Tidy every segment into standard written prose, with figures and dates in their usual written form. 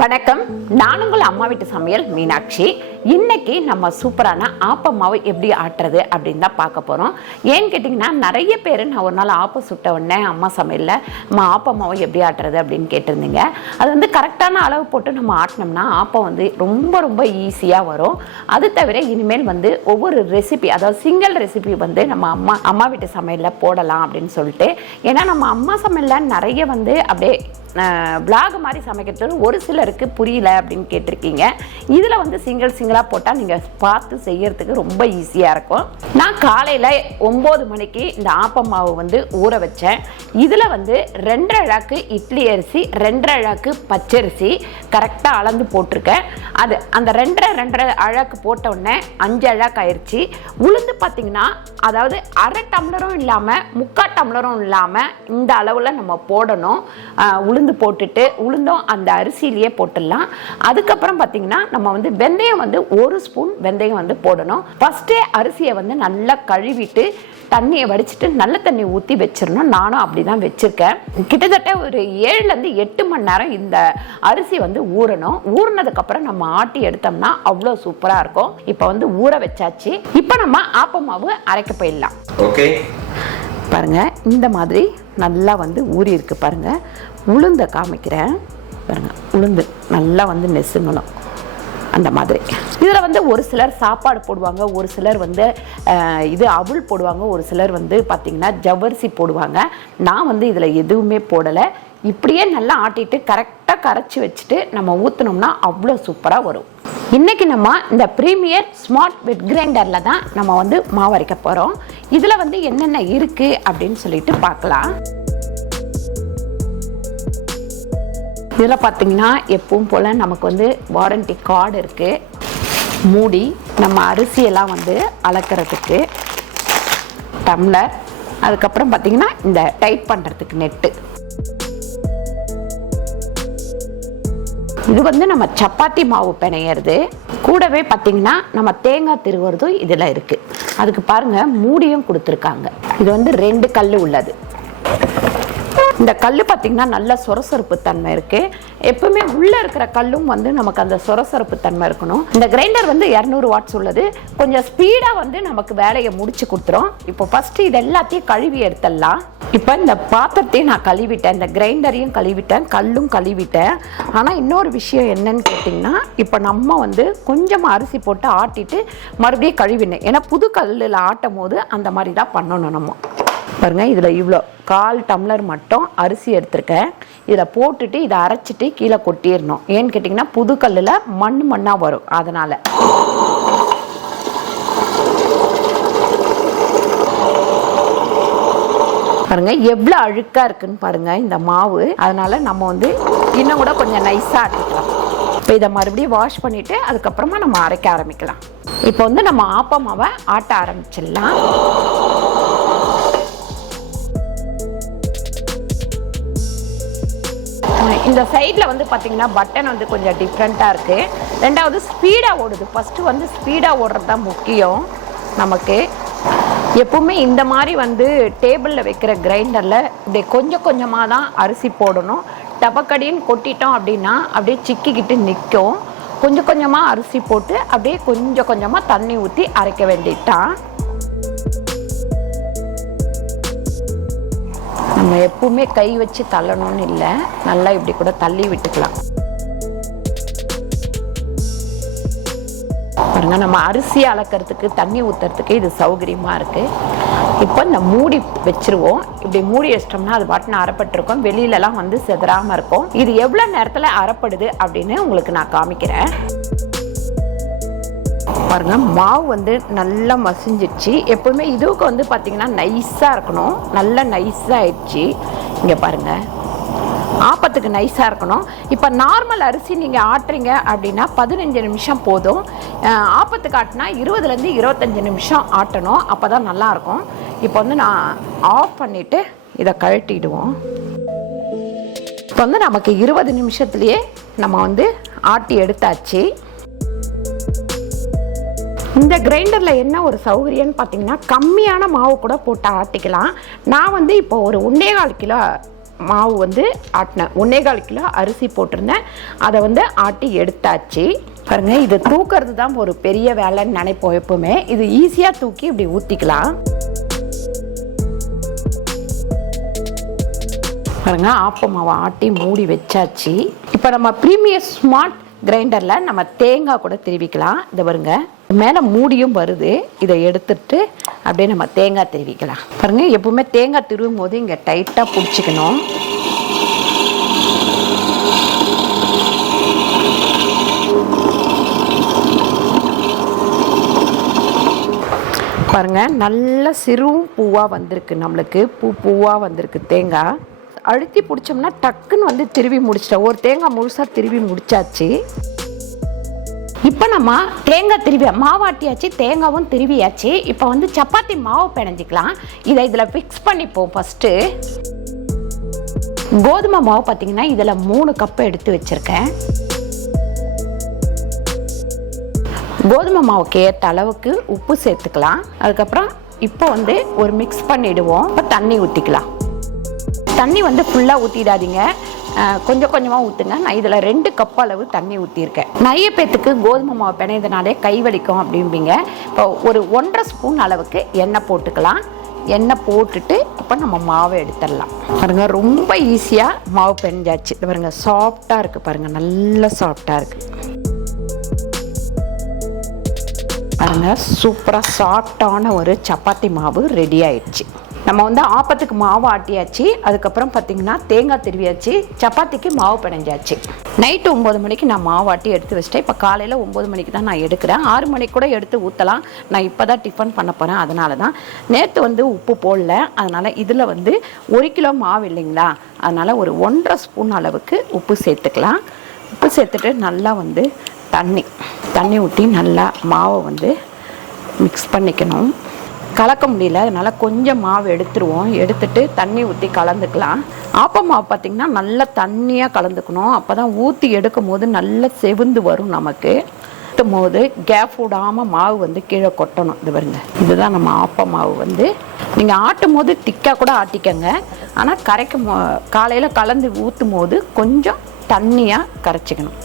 வணக்கம், நான் உங்கள் அம்மா வீட்டு சமையல் மீனாட்சி. இன்னைக்கு நம்ம சூப்பரான ஆப்பம் மாவு எப்படி ஆட்டுறது அப்படின்னு தான் பார்க்க போகிறோம். ஏன்னு கேட்டிங்கன்னா, நிறைய பேர் நான் ஒரு நாள் ஆப்பம் சுட்ட உடனே அம்மா சமையலில் நம்ம ஆப்பம் மாவு எப்படி ஆட்டுறது அப்படின்னு கேட்டிருந்தீங்க. அது வந்து கரெக்டான அளவு போட்டு நம்ம ஆட்டினோம்னா ஆப்பம் வந்து ரொம்ப ரொம்ப ஈஸியாக வரும். அது தவிர இனிமேல் வந்து ஒவ்வொரு ரெசிபி, அதாவது சிங்கிள் ரெசிபி வந்து நம்ம அம்மா வீட்டு சமையலில் போடலாம் அப்படின்னு சொல்லிட்டு. ஏன்னா நம்ம அம்மா சமையலில் நிறைய வந்து அப்படியே பிளாக் மாதிரி சமைக்கிறது ஒரு சிலருக்கு புரியல அப்படின்னு கேட்டிருக்கீங்க. இதில் வந்து சிங்கிளாக போட்டால் நீங்கள் பார்த்து செய்யறதுக்கு ரொம்ப ஈஸியாக இருக்கும். நான் காலையில் 9 மணிக்கு இந்த ஆப்பம் மாவு வந்து ஊற வச்சேன். இதில் வந்து 2 அழாக்கு இட்லி அரிசி, 2 அழாக்கு பச்சரிசி கரெக்டாக அளந்து போட்டிருக்கேன். அந்த 2 அழாக்கு போட்ட உடனே 5 அழாக்கு ஆயிடுச்சு. உளுந்து பார்த்தீங்கன்னா, அதாவது 1/2 டம்ளரும் இல்லாமல் 3/4 டம்ளரும் இல்லாமல் இந்த அளவில் நம்ம போடணும். உளுந்து போட்டுட்டு உளுந்தும் அந்த அரிசியிலேயே போட்டுடலாம். அதுக்கப்புறம் பார்த்தீங்கன்னா, நம்ம வந்து வெந்தயம் வந்து 1 ஸ்பூன் வெந்தயம் வந்து போடணும். ஃபர்ஸ்டே அரிசியை வந்து நல்லா கழுவிட்டு தண்ணியை வடிச்சிட்டு நல்ல தண்ணி ஊற்றி வச்சிடணும். நானும் அப்படி தான் வச்சுருக்கேன். கிட்டத்தட்ட ஒரு 7லேருந்து 8 மணி நேரம் இந்த அரிசி வந்து ஊறணும். ஊறினதுக்கப்புறம் நம்ம ஆட்டி எடுத்தோம்னா அவ்வளோ சூப்பராக இருக்கும். இப்போ வந்து ஊற வச்சாச்சு. இப்போ நம்ம ஆப்பம் மாவு அரைக்க போயிடலாம். ஓகே, பாருங்க, இந்த மாதிரி நல்லா வந்து ஊறி இருக்கு. பாருங்க, உளுந்த காமிக்கிறேன். பாருங்க, உளுந்து நல்லா வந்து நெசுங்கணும். அந்த மாதிரி இதில் வந்து ஒரு சிலர் சாப்பாடு போடுவாங்க, ஒரு சிலர் வந்து இது அவுள் போடுவாங்க, ஒரு சிலர் வந்து பார்த்திங்கன்னா ஜவ்வரிசி போடுவாங்க. நான் வந்து இதில் எதுவுமே போடலை. இப்படியே நல்லா ஆட்டிட்டு கரெக்டாக கரைச்சி வச்சுட்டு நம்ம ஊற்றினோம்னா அவ்வளோ சூப்பராக வரும். இன்றைக்கி நம்ம இந்த ப்ரீமியர் ஸ்மார்ட் வெட் கிரைண்டரில் தான் நம்ம வந்து மாவு அரைக்க போகிறோம். இதில் வந்து என்னென்ன இருக்குது அப்படின்னு சொல்லிட்டு பார்க்கலாம். இதில் பார்த்தீங்கன்னா எப்பவும் போல் நமக்கு வந்து வாரண்டி கார்டு இருக்குது, மூடி, நம்ம அரிசியெல்லாம் வந்து அளக்கிறதுக்கு டம்ளர், அதுக்கப்புறம் பார்த்தீங்கன்னா இந்த டைட் பண்ணுறதுக்கு நெட்டு. இது வந்து நம்ம சப்பாத்தி மாவு பிணையிறது. கூடவே பார்த்தீங்கன்னா நம்ம தேங்காய் திருவுறதும் இதில் இருக்குது. அதுக்கு பாருங்கள், மூடியும் கொடுத்துருக்காங்க. இது வந்து 2 கல் உள்ளது. இந்த கல் பார்த்திங்கன்னா நல்ல சொரசொரப்பு தன்மை இருக்குது. எப்பவுமே உள்ளே இருக்கிற கல்லும் வந்து நமக்கு அந்த சொரசொரப்பு தன்மை இருக்கணும். இந்த கிரைண்டர் வந்து 200 வாட்ஸ் உள்ளது. கொஞ்சம் ஸ்பீடாக வந்து நமக்கு வேலையை முடிச்சு கொடுத்துரும். இப்போ ஃபஸ்ட்டு இது எல்லாத்தையும் கழுவி எடுத்துடலாம். இப்போ இந்த பாத்திரத்தையும் நான் கழுவிட்டேன், இந்த கிரைண்டரையும் கழுவிட்டேன், கல்லும் கழுவிட்டேன். ஆனால் இன்னொரு விஷயம் என்னன்னு கேட்டிங்கன்னா, இப்போ நம்ம வந்து கொஞ்சமாக அரிசி போட்டு ஆட்டிட்டு மறுபடியும் கழுவினேன். ஏன்னா புது கல்லில் ஆட்டும் போது அந்த மாதிரி தான் பண்ணணும் நம்ம. பாருங்கள், இதில் இவ்வளோ 1/4 டம்ளர் மட்டும் அரிசி எடுத்திருக்கேன். இதில் போட்டுட்டு இதை அரைச்சிட்டு கீழே கொட்டிடணும். ஏன்னு கேட்டிங்கன்னா புது கல்லில் மண்ணாக வரும். அதனால் பாருங்க எவ்வளோ அழுக்காக இருக்குன்னு பாருங்கள் இந்த மாவு. அதனால் நம்ம வந்து இன்னும் கூட கொஞ்சம் நைஸாக ஆட்டிக்கலாம். இப்போ இதை மறுபடியும் வாஷ் பண்ணிவிட்டு அதுக்கப்புறமா நம்ம அரைக்க ஆரம்பிக்கலாம். இப்போ வந்து நம்ம ஆப்பம் மாவை ஆட்ட ஆரம்பிச்சிடலாம். இந்த சைடில் வந்து பார்த்திங்கன்னா பட்டன் வந்து கொஞ்சம் டிஃப்ரெண்ட்டாக இருக்குது. 2வது ஸ்பீடாக ஓடுது. ஃபஸ்ட்டு வந்து ஸ்பீடாக ஓடுறது தான் முக்கியம் நமக்கு. எப்பவுமே இந்த மாதிரி வந்து டேபிளில் வைக்கிற கிரைண்டரில் இப்படி கொஞ்சம் கொஞ்சமாக தான் அரிசி போடணும். டபக்கடின்னு கொட்டிட்டோம் அப்படின்னா அப்படியே சிக்கிக்கிட்டு நிற்கும். கொஞ்சம் கொஞ்சமாக அரிசி போட்டு அப்படியே கொஞ்சம் கொஞ்சமாக தண்ணி ஊற்றி அரைக்க வேண்டியதுதான். நம்ம எப்பவுமே கை வச்சு தள்ளணும்னு இல்லை, நல்லா இப்படி கூட தள்ளி விட்டுக்கலாம். பாருங்க, நம்ம அரிசி அளக்கிறதுக்கு தண்ணி ஊற்றுறதுக்கு இது சௌகரியமாக இருக்குது. இப்போ இந்த மூடி வச்சுருவோம். இப்படி மூடி வச்சிட்டோம்னா அது பாட்டுன்னு அரைப்பட்டுருக்கும். வெளியிலலாம் வந்து செதறாமல் இருக்கும். இது எவ்வளோ நேரத்தில் அரைப்படுது அப்படின்னு உங்களுக்கு நான் காமிக்கிறேன். பாருங்கள், மாவு வந்து நல்லா மசிஞ்சிடுச்சு. எப்பவுமே இதுக்கு வந்து பார்த்திங்கன்னா நைஸாக இருக்கணும். நல்லா நைஸாக ஆயிடுச்சு. இங்கே பாருங்கள், ஆப்பத்துக்கு நைஸாக இருக்கணும். இப்போ நார்மல் அரிசி நீங்கள் ஆட்டுறீங்க அப்படின்னா 15 நிமிஷம் போதும். ஆப்பத்துக்கு ஆட்டினா 20லேருந்து 25 நிமிஷம் ஆட்டணும். அப்போ தான் நல்லாயிருக்கும். இப்போ வந்து நான் ஆஃப் பண்ணிவிட்டு இதை கழட்டிடுவோம். இப்போ வந்து நமக்கு 20 நிமிஷத்துலேயே நம்ம வந்து ஆட்டி எடுத்தாச்சு. இந்த கிரைண்டரில் என்ன ஒரு சௌகரியம்னு பார்த்தீங்கன்னா, கம்மியான மாவு கூட போட்டு ஆட்டிக்கலாம். நான் வந்து இப்போ ஒரு 1.25 கிலோ மாவு வந்து ஆட்டினேன். 1.25 கிலோ அரிசி போட்டிருந்தேன். அதை வந்து ஆட்டி எடுத்தாச்சு. பாருங்க, இது தூக்கிறது தான் ஒரு பெரிய வேலைன்னு நினைப்போம் எப்பவுமே. இது ஈஸியாக தூக்கி இப்படி ஊற்றிக்கலாம். பாருங்க, ஆப்ப மாவை ஆட்டி மூடி வச்சாச்சு. இப்போ நம்ம ப்ரீமியர் ஸ்மார்ட் கிரைண்டரில் நம்ம தேங்காய் கூட திருவிக்கலாம். இதை பாருங்க, மேலே மூடியும் வருது. இதை எடுத்துட்டு அப்படியே நம்ம தேங்காய் திருவிக்கலாம். பாருங்க, எப்பவுமே தேங்காய் திருவும் போது இங்கே டைட்டாக பிடிச்சிக்கணும். பாருங்க, நல்ல சிறு பூவாக வந்திருக்கு. நம்மளுக்கு பூவாக வந்திருக்கு தேங்காய். அழுத்தி பிடிச்சோம்னா டக்குன்னு வந்து திருவி முடிச்சிட்டோம். ஒரு தேங்காய் முழுசாக திருவி முடிச்சாச்சு. இப்போ நம்ம தேங்காய் திருவி மாவாட்டியாச்சு, தேங்காவும் திருவியாச்சு. இப்போ வந்து சப்பாத்தி மாவு பிணைஞ்சிக்கலாம். இதை இதில் ஃபிக்ஸ் பண்ணிப்போம். ஃபஸ்ட்டு கோதுமை மாவு பார்த்தீங்கன்னா இதில் 3 கப்பு எடுத்து வச்சுருக்கேன். கோதுமை மாவுக்கு ஏற்ற அளவுக்கு உப்பு சேர்த்துக்கலாம். அதுக்கப்புறம் இப்போ வந்து ஒரு மிக்ஸ் பண்ணிவிடுவோம். இப்போ தண்ணி ஊற்றிக்கலாம். தண்ணி வந்து ஃபுல்லாக ஊற்றிடாதீங்க, கொஞ்சம் கொஞ்சமாக ஊற்றுங்க. நான் இதில் 2 கப் அளவு தண்ணி ஊற்றிருக்கேன். நிறைய பேத்துக்கு கோதுமை மாவு பிணையதுனாலே கை வலிக்கும் அப்படிம்பீங்க. இப்போ ஒரு 1.5 ஸ்பூன் அளவுக்கு எண்ணெய் போட்டுக்கலாம். எண்ணெய் போட்டுட்டு இப்போ நம்ம மாவை எடுத்துடலாம். பாருங்கள், ரொம்ப ஈஸியாக மாவு பிணைஞ்சாச்சு. இது பாருங்கள், சாஃப்டாக இருக்குது. பாருங்கள், நல்ல சாஃப்டாக இருக்குது. பாருங்கள், சூப்பராக சாஃப்டான ஒரு சப்பாத்தி மாவு ரெடி ஆயிடுச்சு. நம்ம வந்து ஆப்பத்துக்கு மாவு ஆட்டியாச்சு. அதுக்கப்புறம் பார்த்திங்கன்னா தேங்காய் திருவியாச்சு, சப்பாத்திக்கு மாவு பிணைஞ்சாச்சு. நைட்டு 9 மணிக்கு நான் மாவு ஆட்டி எடுத்து வச்சிட்டேன். இப்போ காலையில் 9 மணிக்கு தான் நான் எடுக்கிறேன். 6 மணிக்கு கூட எடுத்து ஊற்றலாம். நான் இப்போ தான் டிஃபன் பண்ண போகிறேன். அதனால தான் நேற்று வந்து உப்பு போடல. அதனால் இதில் வந்து 1 கிலோ மாவு இல்லைங்களா, அதனால் ஒரு 1.5 ஸ்பூன் அளவுக்கு உப்பு சேர்த்துக்கலாம். உப்பு சேர்த்துட்டு நல்லா வந்து தண்ணி ஊற்றி நல்லா மாவை வந்து மிக்ஸ் பண்ணிக்கணும். கலக்க முடியல, அதனால் கொஞ்சம் மாவு எடுத்துருவோம். எடுத்துட்டு தண்ணி ஊற்றி கலந்துக்கலாம். ஆப்ப மாவு பார்த்திங்கன்னா நல்லா தண்ணியாக கலந்துக்கணும். அப்போ தான் ஊற்றி எடுக்கும் போது நல்லா செவுந்து வரும். நமக்கு ஊற்றும் போது கேப் விடாமல் மாவு வந்து கீழே கொட்டணும். இது பாருங்க, இதுதான் நம்ம ஆப்ப மாவு. வந்து நீங்கள் ஆட்டும் போது திக்காக கூட ஆட்டிக்கங்க. ஆனால் காலையில் கலந்து ஊற்றும் போது கொஞ்சம் தண்ணியாக கரைச்சிக்கணும்.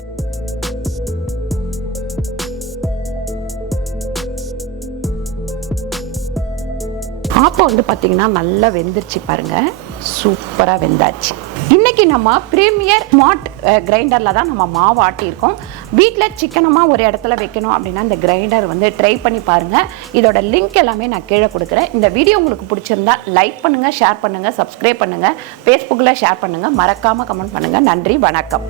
ஆப்பம் வந்து பார்த்திங்கன்னா நல்லா வெந்துருச்சு. பாருங்கள், சூப்பராக வெந்தாச்சு. இன்றைக்கி நம்ம ப்ரீமியர் ஸ்மார்ட் கிரைண்டரில் தான் நம்ம மாவு ஆட்டியிருக்கோம். வீட்டில் சிக்கனமாக ஒரு இடத்துல வைக்கணும் அப்படின்னா இந்த கிரைண்டர் வந்து ட்ரை பண்ணி பாருங்கள். இதோட லிங்க் எல்லாமே நான் கீழே கொடுக்குறேன். இந்த வீடியோ உங்களுக்கு பிடிச்சிருந்தா லைக் பண்ணுங்கள், ஷேர் பண்ணுங்கள், சப்ஸ்கிரைப் பண்ணுங்கள், ஃபேஸ்புக்கில் ஷேர் பண்ணுங்கள், மறக்காமல் கமெண்ட் பண்ணுங்கள். நன்றி, வணக்கம்.